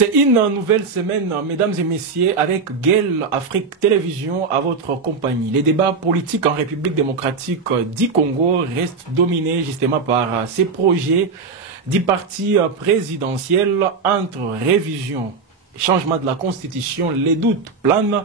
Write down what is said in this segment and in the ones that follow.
C'est une nouvelle semaine, mesdames et messieurs, avec Gaël Afrique Télévision à votre compagnie. Les débats politiques en République démocratique du Congo restent dominés justement par ces projets du parti présidentiel entre révision, changement de la constitution, les doutes planent.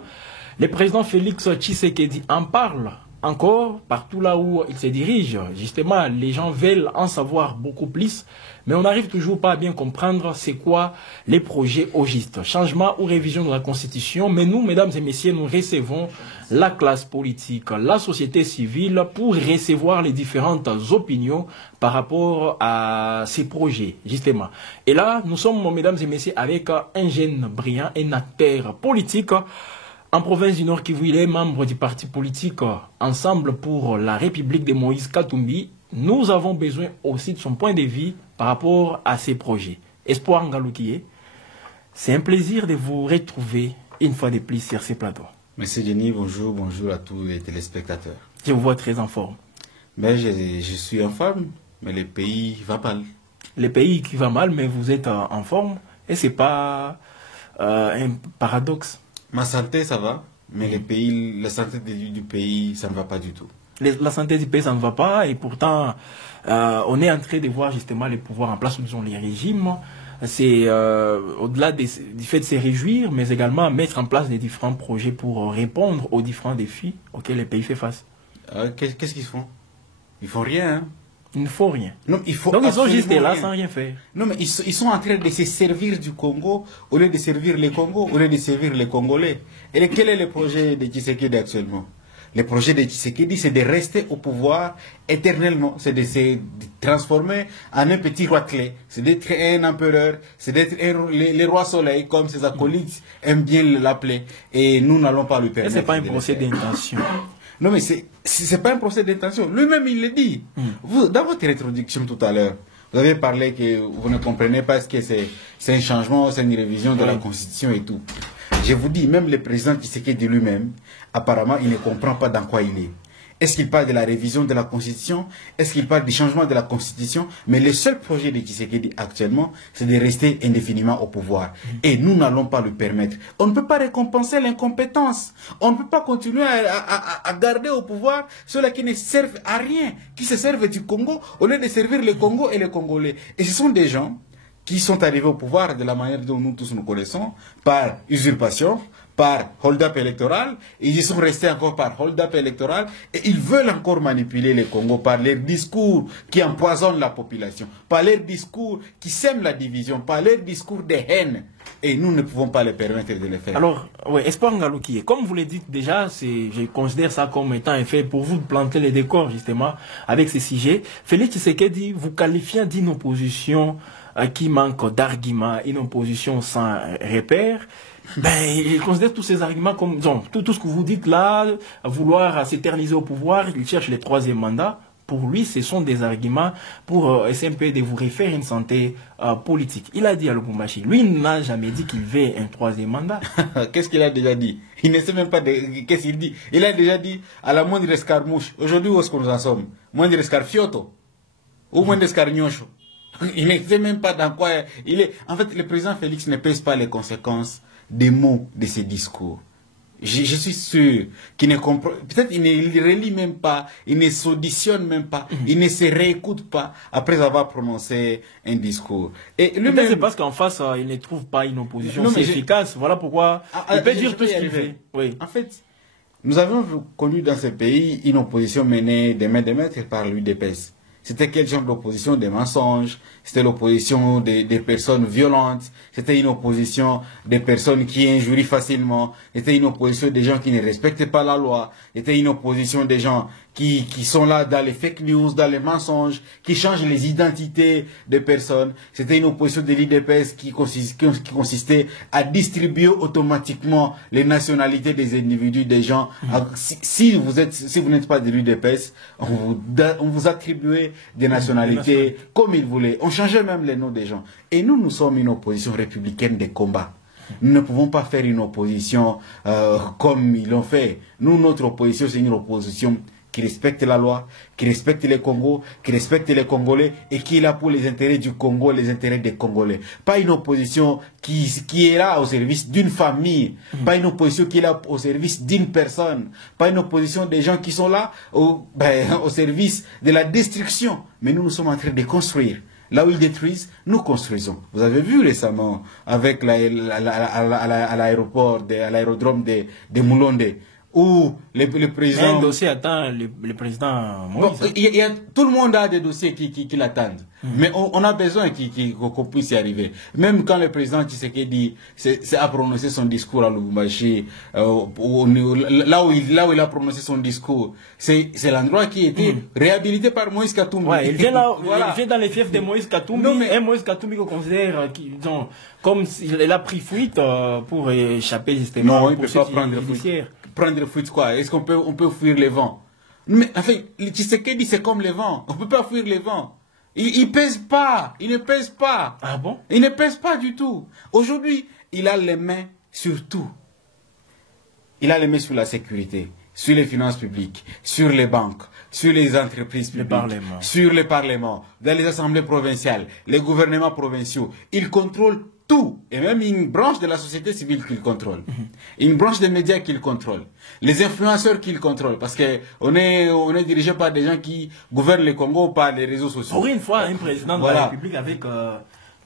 Le président Félix Tshisekedi en parle encore partout là où il se dirige. Justement, les gens veulent en savoir beaucoup plus, mais on n'arrive toujours pas à bien comprendre c'est quoi les projets au juste. Changement ou révision de la Constitution, mais nous, mesdames et messieurs, nous recevons la classe politique, la société civile pour recevoir les différentes opinions par rapport à ces projets, justement. Et là, nous sommes, mesdames et messieurs, avec un jeune brillant, un acteur politique, en province du Nord Kivu, il est membre du parti politique Ensemble pour la République de Moïse Katumbi. Nous avons besoin aussi de son point de vue par rapport à ces projets. Espoir Ngaloukié, c'est un plaisir de vous retrouver une fois de plus sur ces plateaux. Monsieur Denis, bonjour, bonjour à tous les téléspectateurs. Je vous vois très en forme. Mais je suis en forme, mais le pays va mal. Le pays qui va mal, mais vous êtes en forme, et c'est pas un paradoxe. Ma santé, ça va, mais le pays, la santé du pays, ça ne va pas du tout. La santé du pays, ça ne va pas, et pourtant, on est en train de voir justement les pouvoirs en place, ou disons les régimes. C'est au-delà du fait de se réjouir, mais également mettre en place des différents projets pour répondre aux différents défis auxquels le pays fait face. Qu'est-ce qu'ils font? Ils font rien, hein? Il ne faut rien. Non, il faut donc ils sont juste là rien. sans rien faire. Non, mais ils sont en train de se servir du Congo au lieu de servir les Congos, au lieu de servir les Congolais. Et quel est le projet de Tshisekedi actuellement? Le projet de Tshisekedi, c'est de rester au pouvoir éternellement. C'est de se transformer en un petit roitelet. C'est d'être un empereur. C'est d'être le roi soleil, comme ses acolytes aiment bien l'appeler. Et nous n'allons pas lui permettre. Ce n'est pas un procès d'intention. Non, mais c'est pas un procès d'intention. Lui-même, il le dit. Vous, dans votre introduction tout à l'heure, vous avez parlé que vous ne comprenez pas ce que c'est un changement, c'est une révision de la Constitution et tout. Je vous dis, même le président Tshisekedi lui-même, apparemment, il ne comprend pas dans quoi il est. Est-ce qu'il parle de la révision de la Constitution? Est-ce qu'il parle du changement de la Constitution? Mais le seul projet de Tshisekedi actuellement, c'est de rester indéfiniment au pouvoir. Et nous n'allons pas le permettre. On ne peut pas récompenser l'incompétence. On ne peut pas continuer à garder au pouvoir ceux-là qui ne servent à rien, qui se servent du Congo au lieu de servir le Congo et les Congolais. Et ce sont des gens qui sont arrivés au pouvoir de la manière dont nous tous nous connaissons, par usurpation, par hold-up électoral, et ils sont restés encore par hold-up électoral, et ils veulent encore manipuler le Congo par leurs discours qui empoisonnent la population, par leurs discours qui sèment la division, par leurs discours de haine. Et nous ne pouvons pas les permettre de le faire. Alors, oui, Espoir Ngaloukié, comme vous le dites déjà, je considère ça comme étant un fait pour vous de planter les décors, justement, avec ces sujets. Félix Tshisekedi, vous qualifiant d'une opposition qui manque d'arguments, une opposition sans repère, ben, il considère tous ces arguments comme, disons, tout ce que vous dites là, à vouloir s'éterniser au pouvoir, il cherche le troisième mandat. Pour lui, ce sont des arguments pour essayer un peu de vous refaire une santé politique. Il a dit à Lubumbashi, lui n'a jamais dit qu'il veut un troisième mandat. Qu'est-ce qu'il a déjà dit? Il ne sait même pas qu'est-ce qu'il dit. Il a déjà dit à la moindre escarmouche. Aujourd'hui, où est-ce que nous en sommes? Moindre escarfioto ou moindre escargniocho. Il ne sait même pas dans quoi il est. En fait, le président Félix ne pèse pas les conséquences des mots de ses discours. Je suis sûr qu'il ne comprend. Peut-être il ne relit même pas, il ne s'auditionne même pas, il ne se réécoute pas après avoir prononcé un discours. Et lui-même, c'est parce qu'en face, il ne trouve pas une opposition efficace. Voilà pourquoi il peut dire tout ce qu'il veut. Oui. En fait, nous avons connu dans ce pays une opposition menée de main de maître par l'UDPS. C'était quel genre d'opposition? Des mensonges, c'était l'opposition des personnes violentes, c'était une opposition des personnes qui injurient facilement, c'était une opposition des gens qui ne respectent pas la loi, c'était une opposition des gens qui sont là dans les fake news, dans les mensonges, qui changent les identités des personnes. C'était une opposition de l'IDPS qui consistait à distribuer automatiquement les nationalités des individus, des gens. Si vous n'êtes pas de l'IDPS, on vous attribuait des nationalités comme il voulait. On changeait même les noms des gens. Et nous sommes une opposition républicaine de combat. Nous ne pouvons pas faire une opposition comme ils l'ont fait. Nous, notre opposition, c'est une opposition qui respecte la loi, qui respecte les Congos, qui respecte les Congolais et qui est là pour les intérêts du Congo, les intérêts des Congolais. Pas une opposition qui est là au service d'une famille, pas une opposition qui est là au service d'une personne, pas une opposition des gens qui sont là au service de la destruction. Mais nous sommes en train de construire. Là où ils détruisent, nous construisons. Vous avez vu récemment avec l'aéroport, à l'aérodrome de Moulonde, où le président... Un dossier attend le président Moïse. Bon, tout le monde a des dossiers qui l'attendent. Mais on a besoin qu'on puisse y arriver. Même quand le président Tshisekedi a prononcé son discours à Lubumbashi, là où il a prononcé son discours, c'est l'endroit qui était réhabilité par Moïse Katumbi. Ouais, il vient là, voilà. Il vient dans les fiefs de Moïse Katumbi. Et Moïse Katumbi qu'on considère comme s'il a pris fuite pour échapper justement. Non, il ne peut pas prendre fuite. Prendre fuite quoi? Est-ce qu'on peut fuir les vents? Mais en fait, Tshisekedi c'est comme les vents. On ne peut pas fuir les vents. Il pèse pas. Il ne pèse pas. Ah bon? Il ne pèse pas du tout. Aujourd'hui, il a les mains sur tout. Il a les mains sur la sécurité, sur les finances publiques, sur les banques, sur les entreprises publiques, sur les parlements, dans les assemblées provinciales, les gouvernements provinciaux. Il contrôle tout, et même une branche de la société civile qu'il contrôle, une branche des médias qu'il contrôle, les influenceurs qu'il contrôle, parce que on est dirigé par des gens qui gouvernent le Congo par les réseaux sociaux. Pour une fois, un président de la République avec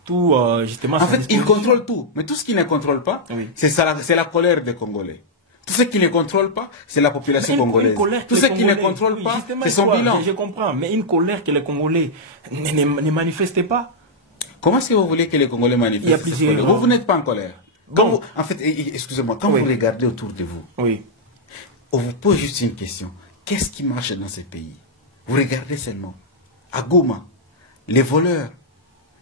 tout, justement... En fait, il contrôle tout, mais tout ce qu'il ne contrôle pas, c'est la colère des Congolais. Tout ce qui ne contrôle pas, c'est la population congolaise. Tout ce qui ne contrôle pas, c'est son bilan. Je comprends, mais une colère que les Congolais ne manifestent pas. Comment est-ce que vous voulez que les Congolais manifestent? Vous n'êtes pas en colère. En fait, excusez-moi, quand vous regardez autour de vous, on vous pose juste une question. Qu'est-ce qui marche dans ce pays? Vous regardez seulement. À Goma, les voleurs,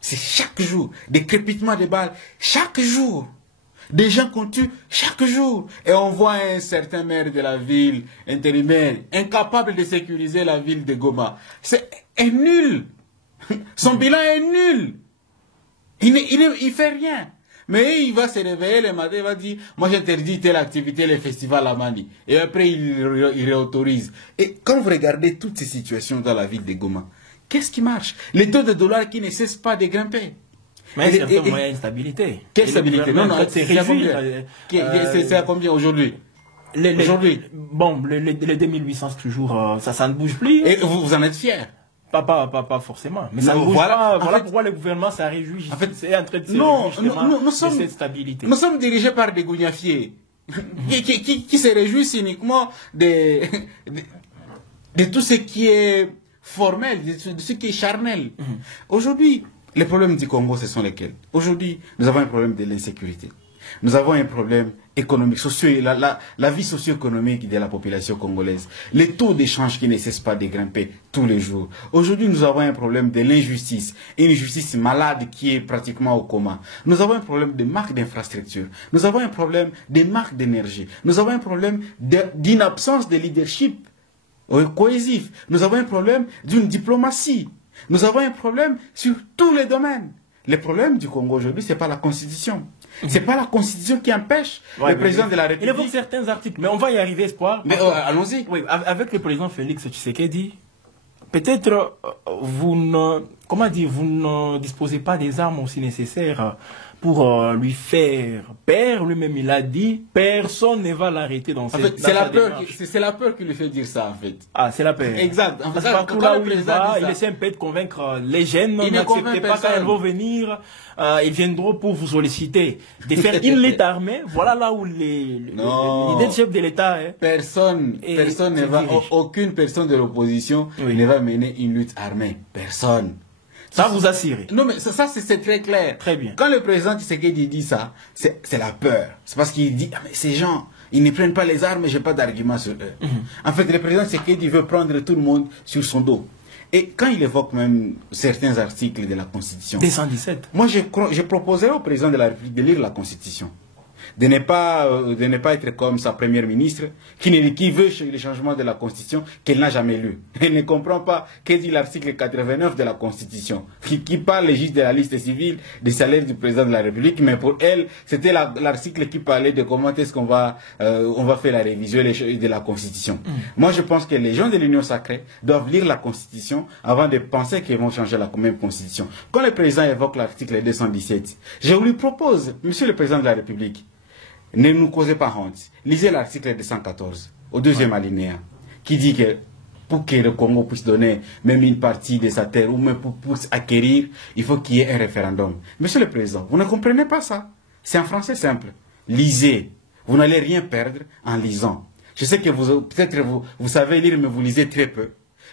c'est chaque jour. Des crépitements de balles, chaque jour. Des gens qu'on tue chaque jour. Et on voit un certain maire de la ville, intérimaire, incapable de sécuriser la ville de Goma. C'est nul. Son bilan est nul. Il fait rien. Mais il va se réveiller le matin, il va dire, moi j'interdis telle activité, les festivals à Mani. Et après il réautorise. Et quand vous regardez toutes ces situations dans la ville de Goma, qu'est-ce qui marche? Les taux de dollars qui ne cessent pas de grimper. Mais il y a une stabilité. Quelle stabilité? Non, c'est à combien? C'est à combien aujourd'hui? Aujourd'hui. Bon, les 2800 toujours, ça ne bouge plus. Et vous en êtes fiers? Pas forcément. Mais ça ne bouge pas. Voilà pourquoi le gouvernement s'est réjoui. En fait, c'est en train de se réjouir de cette stabilité. Nous sommes dirigés par des gougnafiers qui se réjouissent uniquement de tout ce qui est formel, de ce qui est charnel. Aujourd'hui, les problèmes du Congo, ce sont lesquels? Aujourd'hui, nous avons un problème de l'insécurité. Nous avons un problème économique, la vie socio-économique de la population congolaise. Les taux d'échange qui ne cessent pas de grimper tous les jours. Aujourd'hui, nous avons un problème de l'injustice. Une justice malade qui est pratiquement au coma. Nous avons un problème de manque d'infrastructure. Nous avons un problème de manque d'énergie. Nous avons un problème d'une absence de leadership cohésif. Nous avons un problème d'une diplomatie. Nous avons un problème sur tous les domaines. Le problème du Congo aujourd'hui, ce n'est pas la Constitution. Ce n'est pas la Constitution qui empêche le président de la République. Il évoque certains articles, mais on va y arriver, Espoir. Mais allons-y. Oui, avec le président Félix Tshisekedi, peut-être vous ne disposez pas des armes aussi nécessaires pour lui faire peur. Lui-même, il a dit, personne ne va l'arrêter dans cette démarche. C'est la peur qui lui fait dire ça, en fait. Ah, c'est la peur. Exact. Parce que partout là où il va, il essaie un peu de convaincre les jeunes. N'acceptez pas quand ils vont venir. Ils viendront pour vous solliciter. De faire une lutte armée. Voilà là où l'idée de chef de l'État. Aucune personne de l'opposition ne va mener une lutte armée. Personne. Ça vous assure. Non, mais ça c'est très clair. Très bien. Quand le président Tshisekedi dit ça, c'est la peur. C'est parce qu'il dit, mais ces gens, ils ne prennent pas les armes et je n'ai pas d'argument sur eux. En fait, le président Tshisekedi veut prendre tout le monde sur son dos. Et quand il évoque même certains articles de la Constitution... Des 117. Moi, je proposerais au président de la République de lire la Constitution. de ne pas être comme sa première ministre, qui veut le changement de la Constitution qu'elle n'a jamais lu. Elle ne comprend pas que dit l'article 89 de la Constitution, qui parle juste de la liste civile des salaires du président de la République, mais pour elle, c'était l'article qui parlait de comment est-ce qu'on va, on va faire la révision de la Constitution. Moi, je pense que les gens de l'Union sacrée doivent lire la Constitution avant de penser qu'ils vont changer la même Constitution. Quand le président évoque l'article 217, je lui propose, Monsieur le Président de la République, ne nous causez pas honte. Lisez l'article 214, au deuxième alinéa, qui dit que pour que le Congo puisse donner même une partie de sa terre, ou même pour acquérir, il faut qu'il y ait un référendum. Monsieur le Président, vous ne comprenez pas ça. C'est en français simple. Lisez. Vous n'allez rien perdre en lisant. Je sais que peut-être vous savez lire, mais vous lisez très peu.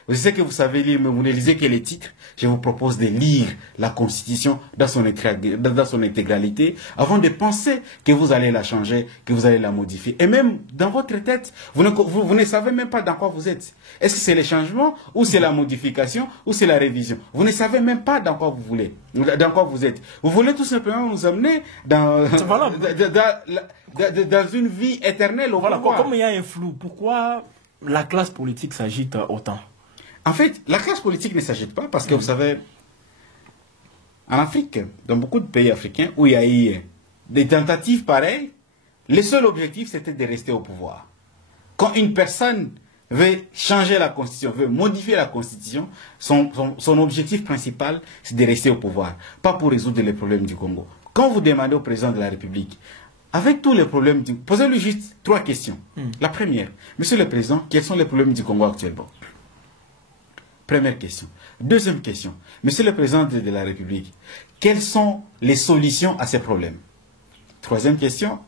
Je sais que vous savez lire, mais vous ne lisez que les titres. Je vous propose de lire la Constitution dans son intégralité avant de penser que vous allez la changer, que vous allez la modifier. Et même dans votre tête, vous ne savez même pas dans quoi vous êtes. Est-ce que c'est le changement, ou c'est la modification, ou c'est la révision? Vous ne savez même pas dans quoi dans quoi vous êtes. Vous voulez tout simplement nous amener dans une vie éternelle. Voilà, comme il y a un flou, pourquoi la classe politique s'agite autant? En fait, la classe politique ne s'agite pas parce que vous savez, en Afrique, dans beaucoup de pays africains où il y a eu des tentatives pareilles, le seul objectif c'était de rester au pouvoir. Quand une personne veut changer la Constitution, veut modifier la Constitution, son objectif principal c'est de rester au pouvoir, pas pour résoudre les problèmes du Congo. Quand vous demandez au président de la République, avec tous les problèmes, posez-lui juste 3 questions. La première, Monsieur le Président, quels sont les problèmes du Congo actuellement? Première question. Deuxième question. Monsieur le Président de la République, quelles sont les solutions à ces problèmes? Troisième question.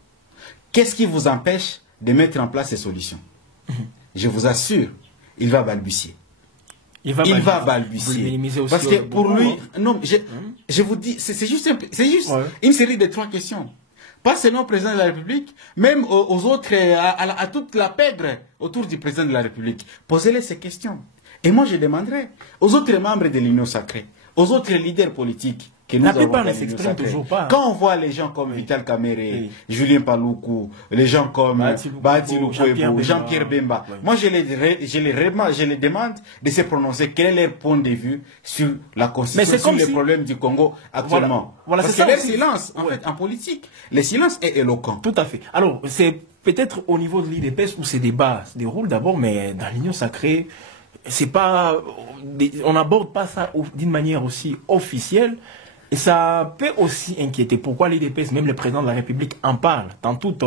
Qu'est-ce qui vous empêche de mettre en place ces solutions? Je vous assure, il va balbutier. Il va balbutier. Parce que pour lui, non, je vous dis, c'est juste une série de 3 questions. Pas seulement au président de la République, même aux autres, à toute la pègre autour du président de la République. Posez-les ces questions. Et moi, je demanderai aux autres membres de l'Union sacrée, aux autres leaders politiques que nous avons dans l'Union sacrée. Quand on voit les gens comme Vital Kamerhe, Julien Paluku, les gens comme Bahati Lukwebo, Jean-Pierre Bemba, moi, je les demande de se prononcer. Quel est leur point de vue sur la Constitution, sur les problèmes du Congo actuellement? Voilà, parce que le silence, en fait, en politique, le silence est éloquent. Tout à fait. Alors, c'est peut-être au niveau de l'IDPS où ces débats se déroulent d'abord, mais dans l'Union sacrée, c'est pas, on n'aborde pas ça d'une manière aussi officielle, et ça peut aussi inquiéter. Pourquoi l'IDPS, même le président de la République en parle dans toutes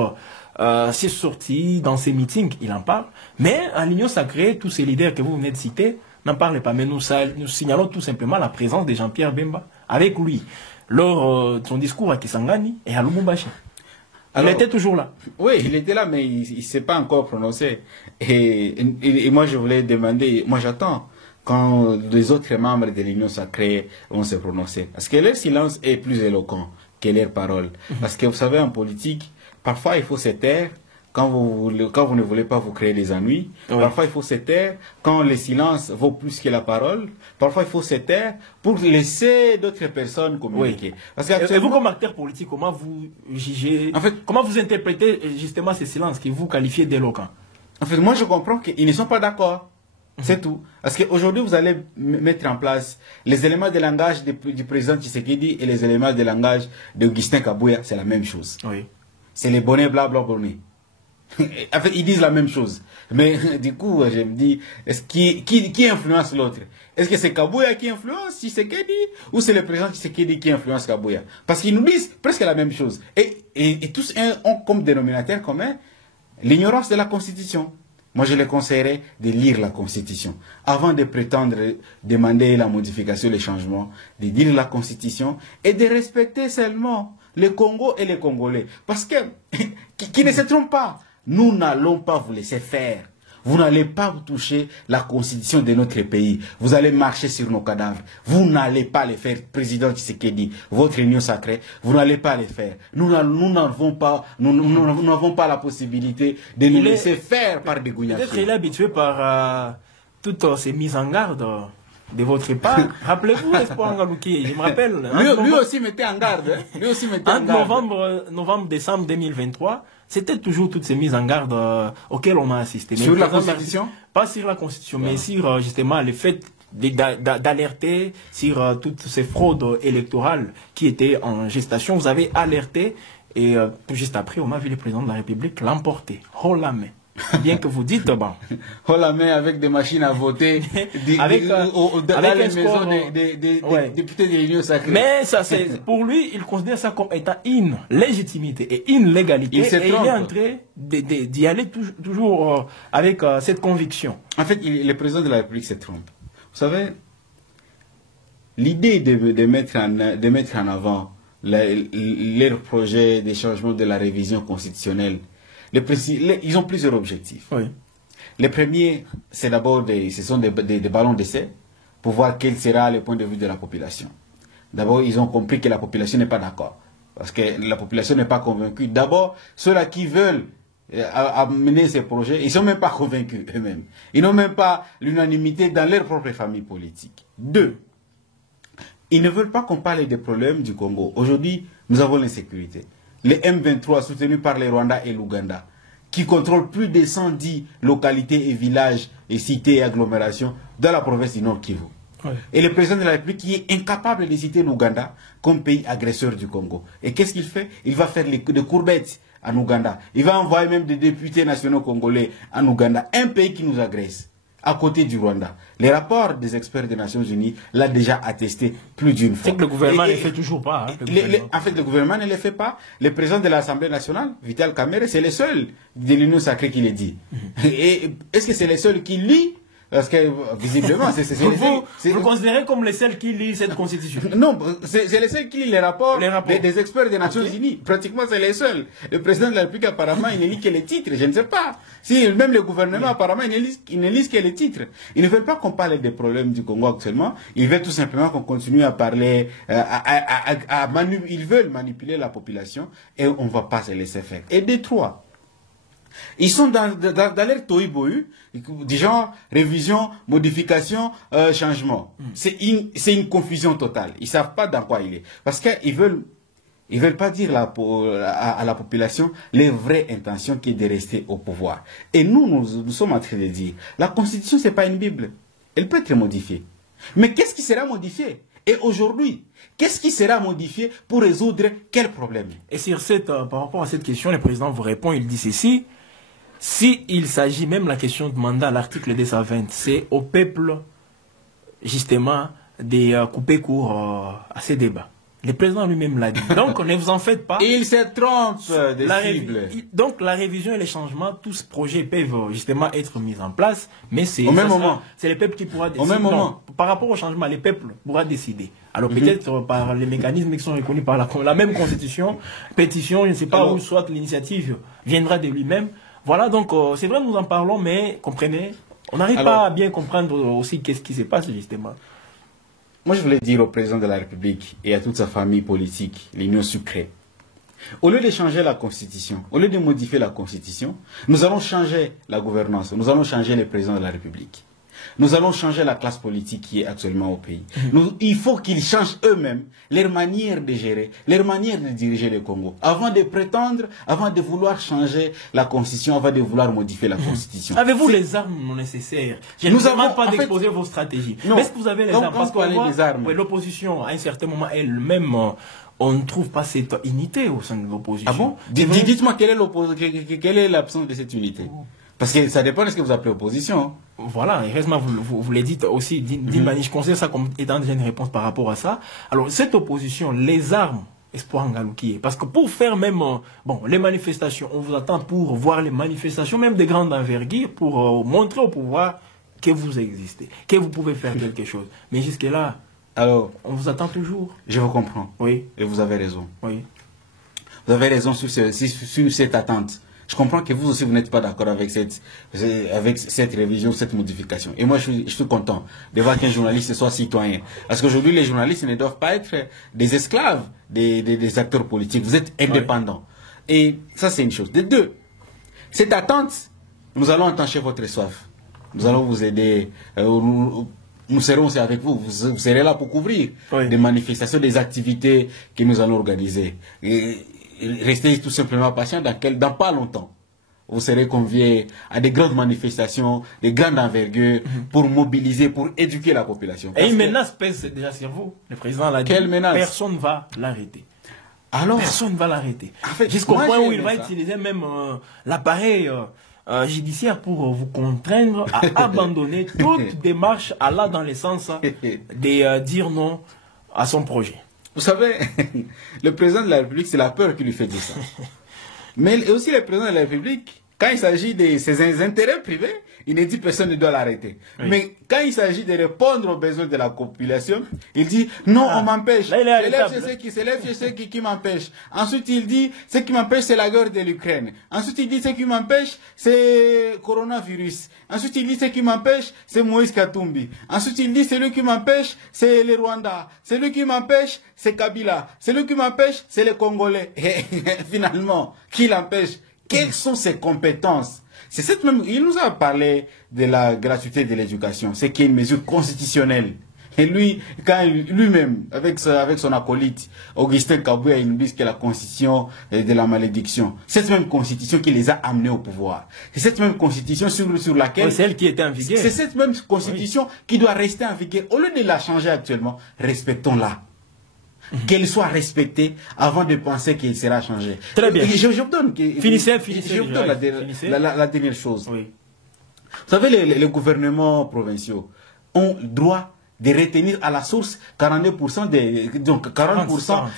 ses sorties, dans ses meetings, il en parle, mais à l'Union sacrée, tous ces leaders que vous venez de citer n'en parlent pas. Mais nous signalons tout simplement la présence de Jean-Pierre Bemba avec lui lors de son discours à Kisangani et à Lubumbashi. Il était toujours là. Oui, il était là, mais il ne s'est pas encore prononcé. Et moi, je voulais demander, moi j'attends quand les autres membres de l'Union sacrée vont se prononcer. Parce que leur silence est plus éloquent que leurs paroles. Parce que vous savez, en politique, parfois il faut se taire quand vous ne voulez pas vous créer des ennuis. Oui. Parfois il faut se taire quand le silence vaut plus que la parole. Parfois il faut se taire pour laisser d'autres personnes communiquer. Oui. Parce que, et vous comme acteur politique, comment vous jugez, en fait, comment vous interprétez justement ces silences que vous qualifiez d'éloquents? En fait, moi je comprends qu'ils ne sont pas d'accord. C'est tout. Parce qu'aujourd'hui, vous allez mettre en place les éléments de langage du président Tshisekedi et les éléments de langage d'Augustin Kabouya, c'est la même chose. Oui. C'est les bonnets blabla bonnets. En fait, ils disent la même chose. Mais du coup, je me dis, qui influence l'autre? Est-ce que c'est Kabouya qui influence Tshisekedi ou c'est le président Tshisekedi qui influence Kabouya? Parce qu'ils nous disent presque la même chose. Et tous ont comme dénominateur commun l'ignorance de la Constitution. Moi, je les conseillerais de lire la Constitution. Avant de prétendre demander la modification, le changement, de lire la Constitution et de respecter seulement le Congo et les Congolais. Parce que, qui ne se trompent pas, nous n'allons pas vous laisser faire. Vous n'allez pas toucher la Constitution de notre pays. Vous allez marcher sur nos cadavres. Vous n'allez pas le faire, président Tshisekedi, votre union sacrée. Vous n'allez pas le faire. Nous n'avons pas la possibilité de nous laisser faire par des Gougnaki. Peut-être qu'il est habitué par toutes ces mises en garde de votre part. Rappelez-vous, Espoir Ngalouki, je me rappelle. Lui aussi mettait en garde. Lui aussi mettait en garde. Décembre 2023, c'était toujours toutes ces mises en garde auxquelles on a assisté. Sur la Constitution? Pas sur la Constitution, mais sur justement le fait d'alerter sur toutes ces fraudes électorales qui étaient en gestation. Vous avez alerté et juste après, on a vu le président de la République l'emporter. Oh la main. Bien que vous dites, bon. Oh la main avec des machines à voter dans les maisons des députés de l'Union sacrée. Mais ça, pour lui, il considère ça comme étant une légitimité et une légalité. Il est en train d'y aller toujours avec cette conviction. En fait, le président de la République se trompe. Vous savez, l'idée de mettre en avant leur projet de changement de la révision constitutionnelle, ils ont plusieurs objectifs. Oui. Le premier, c'est d'abord ce sont des ballons d'essai pour voir quel sera le point de vue de la population. D'abord, ils ont compris que la population n'est pas d'accord. Parce que la population n'est pas convaincue. D'abord, ceux-là qui veulent amener ces projets, ils ne sont même pas convaincus eux-mêmes. Ils n'ont même pas l'unanimité dans leur propre famille politique. Deux, ils ne veulent pas qu'on parle des problèmes du Congo. Aujourd'hui, nous avons l'insécurité. Les M23 soutenus par les Rwandais et l'Ouganda, qui contrôlent plus de 110 localités et villages et cités et agglomérations dans la province du Nord Kivu. Ouais. Et le président de la République qui est incapable de citer l'Ouganda comme pays agresseur du Congo. Et qu'est-ce qu'il fait? Il va faire des courbettes en Ouganda. Il va envoyer même des députés nationaux congolais en Ouganda, un pays qui nous agresse, à côté du Rwanda. Les rapports des experts des Nations Unies l'ont déjà attesté plus d'une fois. C'est que le gouvernement ne le fait toujours pas. En fait, le gouvernement ne le fait pas. Le président de l'Assemblée nationale, Vital Kamerhe, c'est le seul de l'Union sacrée qui le dit. Et est-ce que c'est le seul qui lit? Parce que, visiblement, vous considérez comme les seuls qui lisent cette constitution? Non, c'est les seuls qui lisent les rapports des experts des Nations Unies. Pratiquement, c'est les seuls. Le président de la République, apparemment, il ne lit que les titres. Je ne sais pas. Si même le gouvernement, apparemment, il ne lit que les titres. Ils ne veulent pas qu'on parle des problèmes du Congo actuellement. Ils veulent tout simplement qu'on continue à parler, ils veulent manipuler la population et on ne va pas se laisser faire. Et des trois, ils sont dans l'air tohu-bohu, du genre révision, modification, changement. C'est une confusion totale. Ils ne savent pas dans quoi il est. Parce qu'ils veulent pas dire à la population les vraies intentions qui est de rester au pouvoir. Et nous sommes en train de dire, la Constitution, ce n'est pas une Bible. Elle peut être modifiée. Mais qu'est-ce qui sera modifié? Et aujourd'hui, qu'est-ce qui sera modifié pour résoudre quel problème? Et par rapport à cette question, le président vous répond, il dit ceci. S'il s'agit même la question de mandat, l'article 220, c'est au peuple, justement, de couper court à ces débats. Le président lui-même l'a dit. Donc, ne vous en faites pas. Il se trompe de cible. Donc, la révision et les changements, tous ces projets peuvent justement être mis en place, mais c'est au même moment. C'est le peuple qui pourra décider. Au même moment. Par rapport au changement, le peuple pourra décider. Alors, peut-être par les mécanismes qui sont reconnus par la même constitution, pétition, je ne sais pas où, soit l'initiative viendra de lui-même. Voilà, donc, c'est vrai, nous en parlons, mais comprenez, on n'arrive pas à bien comprendre aussi qu'est-ce qui se passe, justement. Moi, je voulais dire au président de la République et à toute sa famille politique, l'Union sucrée, au lieu de changer la Constitution, au lieu de modifier la Constitution, nous allons changer la gouvernance, nous allons changer le président de la République. Nous allons changer la classe politique qui est actuellement au pays. Il faut qu'ils changent eux-mêmes leur manière de gérer, leur manière de diriger le Congo. Avant de prétendre, avant de vouloir changer la Constitution, avant de vouloir modifier la Constitution. Avez-vous les armes nécessaires? Je ne vous demande pas d'exposer vos stratégies. Mais est-ce que vous avez les armes? Parce que l'opposition, à un certain moment, elle-même, on ne trouve pas cette unité au sein de l'opposition. Ah bon? Dites-moi, quelle est l'absence de cette unité? Parce que ça dépend de ce que vous appelez opposition. Voilà, heureusement, vous le dites aussi d'une manière, je considère ça comme étant déjà une réponse par rapport à ça. Alors, cette opposition, les armes, Espoir Ngalouki, parce que pour faire même, les manifestations, on vous attend pour voir les manifestations, même de grande envergure, pour montrer au pouvoir que vous existez, que vous pouvez faire quelque chose. Mais jusque-là, alors, on vous attend toujours. Je vous comprends. Oui. Et vous avez raison. Oui. Vous avez raison sur cette attente. Je comprends que vous aussi, vous n'êtes pas d'accord avec cette révision, cette modification. Et moi, je suis content de voir qu'un journaliste soit citoyen. Parce qu'aujourd'hui, les journalistes ne doivent pas être des esclaves des acteurs politiques. Vous êtes indépendants. Oui. Et ça, c'est une chose. De deux, cette attente, nous allons entancher votre soif. Nous allons vous aider nous serons aussi avec vous. Vous serez là pour couvrir Oui. des manifestations, des activités que nous allons organiser. Et restez tout simplement patient. Dans pas longtemps, vous serez conviés à des grandes manifestations, des grandes envergures, pour mobiliser, pour éduquer la population. Et une menace pèse déjà sur vous. Le président l'a dit. Quelle menace? Personne ne va l'arrêter. Alors, Personne ne va l'arrêter. En fait, Jusqu'au moi, point j'ai où il va aimé ça. utiliser même l'appareil judiciaire pour vous contraindre à abandonner toute démarche allant dans le sens de dire non à son projet. vous savez, le président de la République, c'est la peur qui lui fait dire ça. Mais aussi le président de la République, quand il s'agit de ses intérêts privés, il ne dit personne ne doit l'arrêter. Oui. Mais quand il s'agit de répondre aux besoins de la population, il dit non, on m'empêche. Là, il est arrêtable. C'est l'FCC qui m'empêche. Ensuite, il dit ce qui m'empêche, c'est la guerre de l'Ukraine. Ensuite, il dit ce qui m'empêche, c'est coronavirus. Ensuite, il dit ce qui m'empêche, c'est Moïse Katumbi. Ensuite, il dit celui qui m'empêche, c'est le Rwanda. Celui qui m'empêche, c'est Kabila. Celui qui m'empêche, c'est les Congolais. Et finalement, qui l'empêche? Quelles sont ses compétences? C'est cette même. Il nous a parlé de la gratuité de l'éducation, c'est qui est une mesure constitutionnelle. Et lui, quand lui-même, avec son acolyte, Augustin Kabouya, il nous dit que la constitution est de la malédiction. Cette même constitution qui les a amenés au pouvoir. C'est cette même constitution sur laquelle. Oui, celle qui était en vigueur. C'est cette même constitution qui doit rester en vigueur. Au lieu de la changer actuellement, respectons-la. Qu'elle soit respectée avant de penser qu'elle sera changée. Très bien. Je vous donne, Finissez, je vous donne la dernière chose. Oui. Vous savez, les gouvernements provinciaux ont le droit de retenir à la source 42%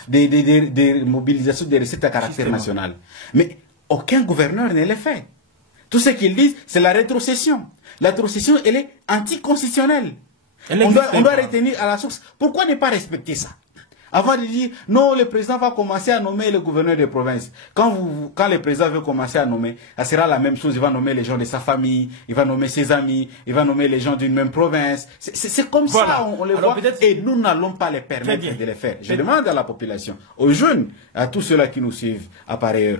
des mobilisations des recettes à caractère national. Mais aucun gouverneur ne le fait. Tout ce qu'ils disent, c'est la rétrocession. La rétrocession, elle est anticonstitutionnelle. On doit retenir à la source. Pourquoi ne pas respecter ça? Avant de dire, non, le président va commencer à nommer le gouverneur de province. Quand le président veut commencer à nommer, ça sera la même chose. Il va nommer les gens de sa famille, il va nommer ses amis, il va nommer les gens d'une même province. C'est comme ça, on le voit. Et nous n'allons pas les permettre de le faire. Je demande à la population, aux jeunes, à tous ceux-là qui nous suivent, à pareille heure,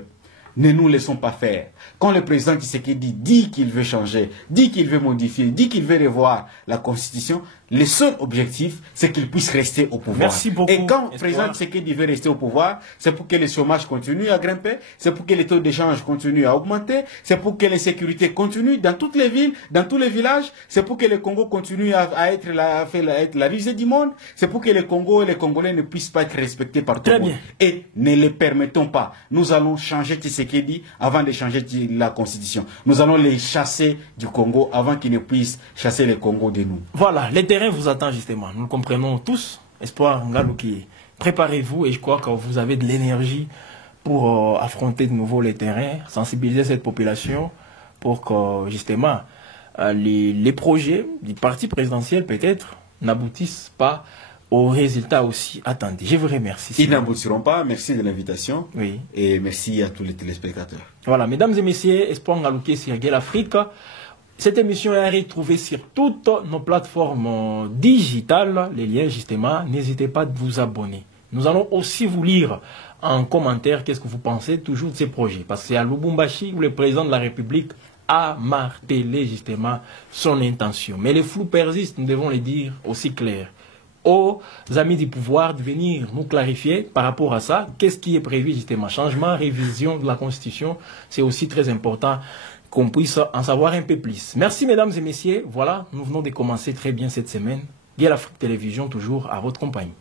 ne nous laissons pas faire. Quand le président Tshisekedi dit qu'il veut changer, dit qu'il veut modifier, dit qu'il veut revoir la Constitution, le seul objectif, c'est qu'il puisse rester au pouvoir. Merci beaucoup. Et quand le président Tshisekedi veut rester au pouvoir, c'est pour que le chômage continue à grimper, c'est pour que les taux d'échange continuent à augmenter, c'est pour que l'insécurité continue dans toutes les villes, dans tous les villages, c'est pour que le Congo continue à être la risée du monde, c'est pour que le Congo et les Congolais ne puissent pas être respectés par tout le monde. Et ne les permettons pas. Nous allons changer Tshisekedi avant de changer la Constitution. Nous allons les chasser du Congo avant qu'ils ne puissent chasser le Congo de nous. Voilà, les terrains vous attendent justement. Nous le comprenons tous. Espoir Ngalouki, préparez-vous et je crois que vous avez de l'énergie pour affronter de nouveau les terrains, sensibiliser cette population pour que justement les projets du parti présidentiel peut-être n'aboutissent pas aux résultats aussi attendus. Je vous remercie. Ils n'aboutiront pas. Merci de l'invitation. Oui. Et merci à tous les téléspectateurs. Voilà, mesdames et messieurs, Espoir Ngalouki sur Gueule Afrique. Cette émission est à retrouver sur toutes nos plateformes digitales. Les liens, justement, n'hésitez pas à vous abonner. Nous allons aussi vous lire en commentaire qu'est-ce que vous pensez toujours de ces projets. Parce que c'est à Lubumbashi où le président de la République a martelé justement son intention. Mais les flous persistent, nous devons les dire aussi clair. Aux amis du pouvoir de venir nous clarifier par rapport à ça, qu'est-ce qui est prévu justement. Changement, révision de la Constitution, c'est aussi très important qu'on puisse en savoir un peu plus. Merci mesdames et messieurs, voilà, nous venons de commencer très bien cette semaine. Gueule Afrique Télévision, toujours à votre compagnie.